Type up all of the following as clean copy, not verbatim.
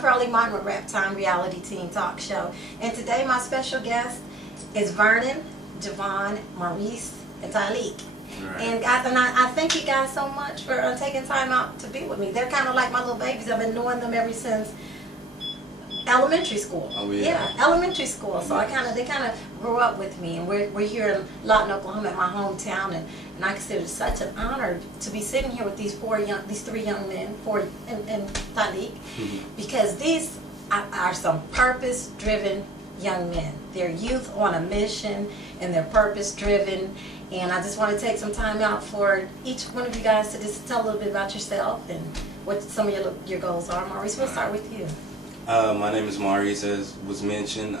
Curly Martin with Rap Time Reality Teen Talk Show. And today my special guest is Vernon, Javon, Maurice, and Tyleek. Right. And guys, I thank you guys so much for taking time out to be with me. They're kind of like my little babies. I've been knowing them ever since elementary school. Oh yeah. Yeah, elementary school. So they kind of grew up with me, and we're here in Lawton, Oklahoma, at my hometown, and I consider it such an honor to be sitting here with these three young men, and Tyleek, because these are some purpose-driven young men. They're youth on a mission, and they're purpose-driven. And I just want to take some time out for each one of you guys to just tell a little bit about yourself and what some of your goals are. Maurice, we'll start with you. My name is Maurice, as was mentioned.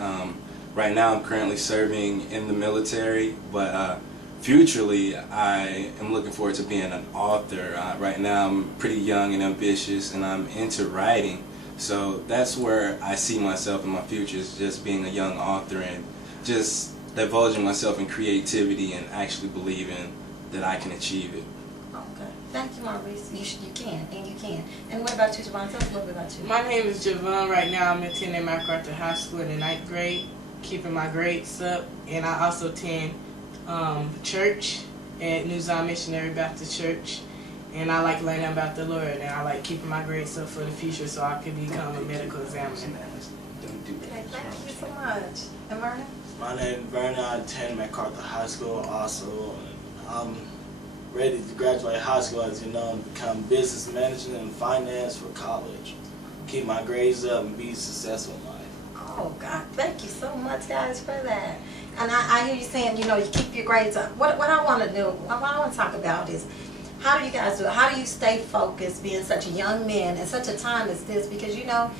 Right now I'm currently serving in the military, but futurely I am looking forward to being an author. Right now I'm pretty young and ambitious, and I'm into writing. So that's where I see myself in my future, is just being a young author and just divulging myself in creativity and actually believing that I can achieve it. Okay. Thank you, Maurice. You can, and you can. And what about you, Javon? Tell us a little bit about you. My name is Javon. Right now I'm attending MacArthur High School in the 9th grade, keeping my grades up. And I also attend church at New Zion Missionary Baptist Church. And I like learning about the Lord, and I like keeping my grades up for the future so I can become a medical examiner. Okay, thank you so much. And Vernon? My name is Vernon. I attend MacArthur High School also. I'm ready to graduate high school, as you know, and become business management and finance for college. Keep my grades up and be successful in life. Oh, God. Thank you so much, guys, for that. And I hear you saying, you know, you keep your grades up. What I want to do, what I want to talk about is, how do you guys do it? How do you stay focused being such a young man in such a time as this? Because, you know,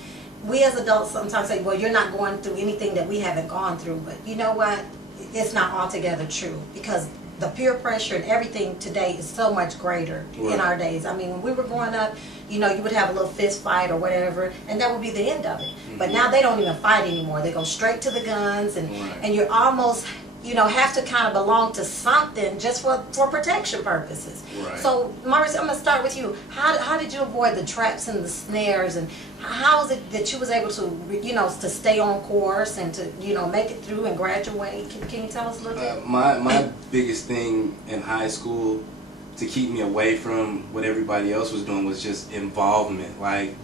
we as adults sometimes say, well, you're not going through anything that we haven't gone through. But you know what? It's not altogether true, because the peer pressure and everything today is so much greater in our days. I mean, when we were growing up, you know, you would have a little fist fight or whatever, and that would be the end of it. But now they don't even fight anymore. They go straight to the guns, and you're almost, you know, have to kind of belong to something just for protection purposes. Right. So, Maurice, I'm going to start with you. How did you avoid the traps and the snares, and how is it that you was able to, you know, to stay on course and to, you know, make it through and graduate? Can you tell us a little bit? My biggest thing in high school to keep me away from what everybody else was doing was just involvement. Like,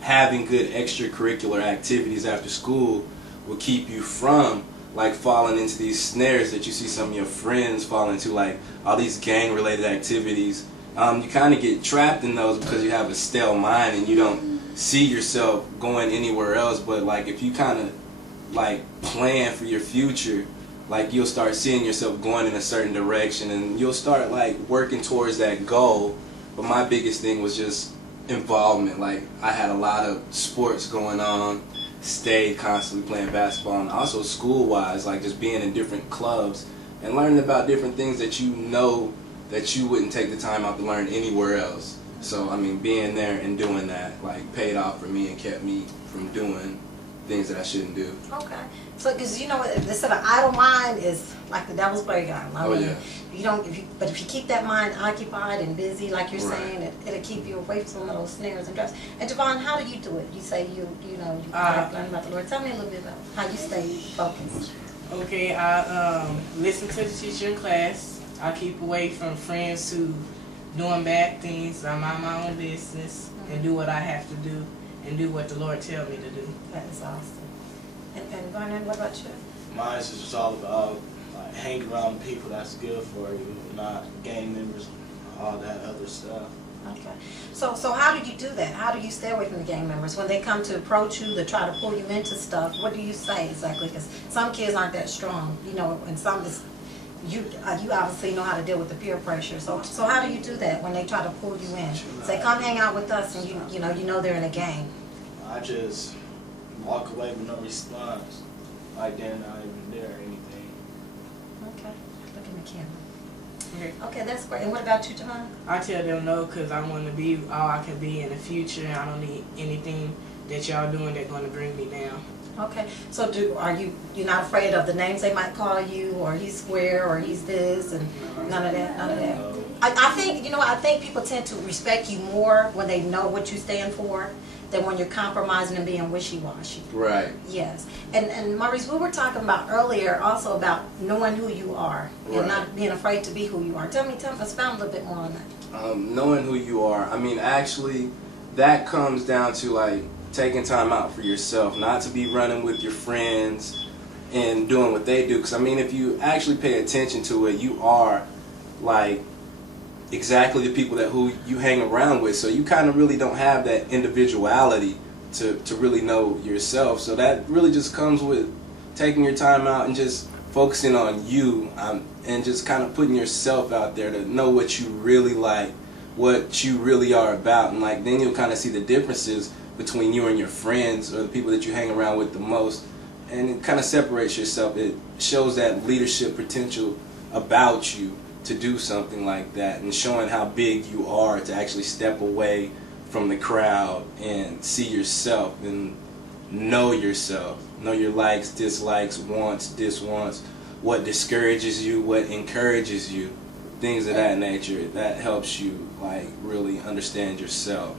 having good extracurricular activities after school will keep you from like falling into these snares that you see some of your friends fall into, like all these gang-related activities. You kind of get trapped in those because you have a stale mind and you don't see yourself going anywhere else. But like if you kind of like plan for your future, like you'll start seeing yourself going in a certain direction and you'll start like working towards that goal. But my biggest thing was just involvement. Like I had a lot of sports going on, stayed constantly playing basketball, and also school-wise, like just being in different clubs and learning about different things that you know that you wouldn't take the time out to learn anywhere else. So I mean, being there and doing that like paid off for me and kept me from doing things that I shouldn't do. Okay, so because you know what, they said an idle mind is like the devil's playground. I mean, but if you keep that mind occupied and busy, like you're saying, it'll keep you away from some of those snares and traps. And Javon, how do you do it? You say you know you learn about the Lord. Tell me a little bit about how you stay focused. Okay, I listen to the teacher in class. I keep away from friends who doing bad things. I mind my own business and do what I have to do and do what the Lord tells me to do. That is awesome. And Vernon, what about you? Mine is just all about like hanging around people that's good for you, not gang members, all that other stuff. Okay. So how do you do that? How do you stay away from the gang members? When they come to approach you to try to pull you into stuff, what do you say exactly? Because some kids aren't that strong, you know, and some is, you obviously know how to deal with the peer pressure. So how do you do that when they try to pull you in? Say, come hang out with us, and you know they're in a gang. I just walk away with no response. Like they're not even there or anything. Okay. Look in the camera. Okay, that's great. And what about you, Javon? I tell them no, because I want to be all I can be in the future, and I don't need anything that y'all doing that's going to bring me down. Okay, so you're not afraid of the names they might call you, or he's square, or he's this, and none of that, none of that? I think, you know, I think people tend to respect you more when they know what you stand for, than when you're compromising and being wishy-washy. Right. Yes. And Maurice, we were talking about earlier also about knowing who you are and Right. not being afraid to be who you are. Tell me, expound a little bit more on that. Knowing who you are. I mean, actually, that comes down to like taking time out for yourself, not to be running with your friends and doing what they do. Because I mean, if you actually pay attention to it, you are like exactly the people that who you hang around with. So you kind of really don't have that individuality to really know yourself. So that really just comes with taking your time out and just focusing on you, and just kind of putting yourself out there to know what you really like, what you really are about, and like then you'll kind of see the differences between you and your friends or the people that you hang around with the most, and it kind of separates yourself. It shows that leadership potential about you to do something like that, and showing how big you are to actually step away from the crowd and see yourself and know yourself, know your likes, dislikes, wants, diswants, what discourages you, what encourages you, things of that nature. That helps you like really understand yourself.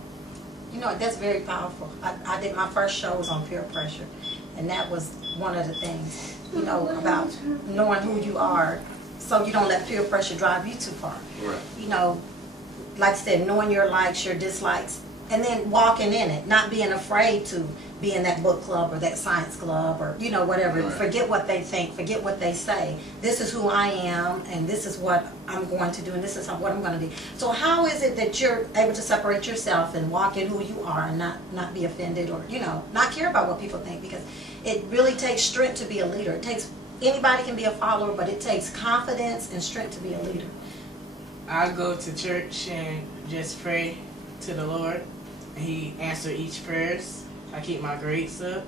You know, that's very powerful. I did my first show was on peer pressure, and that was one of the things, you know, about knowing who you are so you don't let peer pressure drive you too far. Right. You know, like I said, knowing your likes, your dislikes, and then walking in it, not being afraid to be in that book club or that science club or, you know, whatever. Right. Forget what they think, forget what they say. This is who I am, and this is what I'm going to do, and this is what I'm going to do. So how is it that you're able to separate yourself and walk in who you are and not be offended or, you know, not care about what people think? Because it really takes strength to be a leader. It takes, anybody can be a follower, but it takes confidence and strength to be a leader. I go to church and just pray to the Lord, and He answers each prayers. I keep my grades up,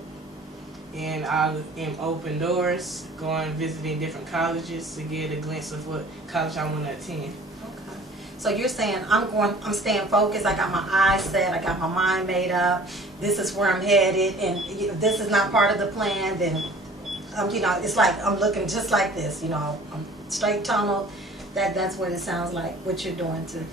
and I am open doors, going visiting different colleges to get a glimpse of what college I want to attend. Okay. So you're saying I'm staying focused. I got my eyes set. I got my mind made up. This is where I'm headed, and if this is not part of the plan, then you know, it's like I'm looking just like this. You know, I'm straight tunnel. That's what it sounds like. What you're doing too.